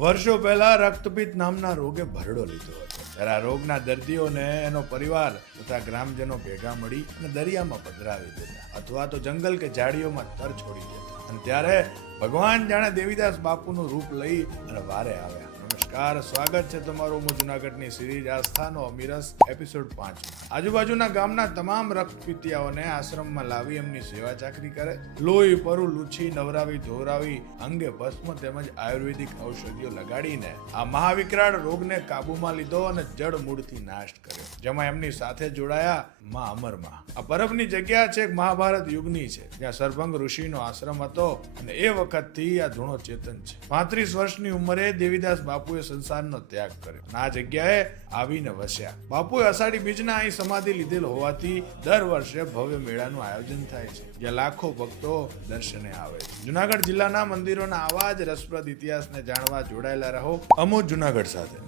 વર્ષો પહેલા રક્તપિત્ત નામના રોગે ભરડો લીધો હતો. ત્યારે આ રોગના દર્દીઓને એનો પરિવાર તથા ગ્રામજનો ભેગા મળી અને દરિયામાં પધરાવી દેતા અથવા તો જંગલ કે ઝાડીઓમાં તર છોડી દેતા. અને ત્યારે ભગવાન જાણે દેવીદાસ બાપુનું રૂપ લઈ અને વારે આવ્યા. નમસ્કાર, સ્વાગત છે તમારું જુનાગઢની સિરીઝ આસ્થાનો અમીરસ એપિસોડ 5. આજુબાજુના ગામના તમામ રક્તપિતિયાઓને આશ્રમમાં લાવી એમની સેવા ચાકરી કરે, લોહી પરું લૂછી નવરાવી ધોરાવી અંગે ભસ્મ તેમજ આયુર્વેદિક ઔષધિઓ લગાડીને આ મહાવિકરાળ રોગને કાબુમાં લીધો અને જડ મૂળથી નાશ કર્યો. જેમાં એમની સાથે જોડાયા માં અમરમાં. આ પરબની જગ્યા છે મહાભારત યુગની છે, જ્યાં સરભંગ ઋષિનો આશ્રમ હતો અને એ વખતથી આ ધૂણો ચેતન છે. 35 વર્ષની ઉંમરે દેવીદાસ બાપુએ સંસારનો ત્યાગ કર્યો અને આ જગ્યાએ આવીને વસ્યા. બાપુએ અષાઢી બીજના અહીં સમાધિ લીધેલ હોવાથી દર વર્ષે ભવ્ય મેળાનું આયોજન થાય છે, જ્યાં લાખો ભક્તો દર્શને આવે છે. જુનાગઢ જિલ્લાના મંદિરોના આવા જ રસપ્રદ ઇતિહાસને જાણવા જોડાયેલા રહો અમો જુનાગઢ સાથે.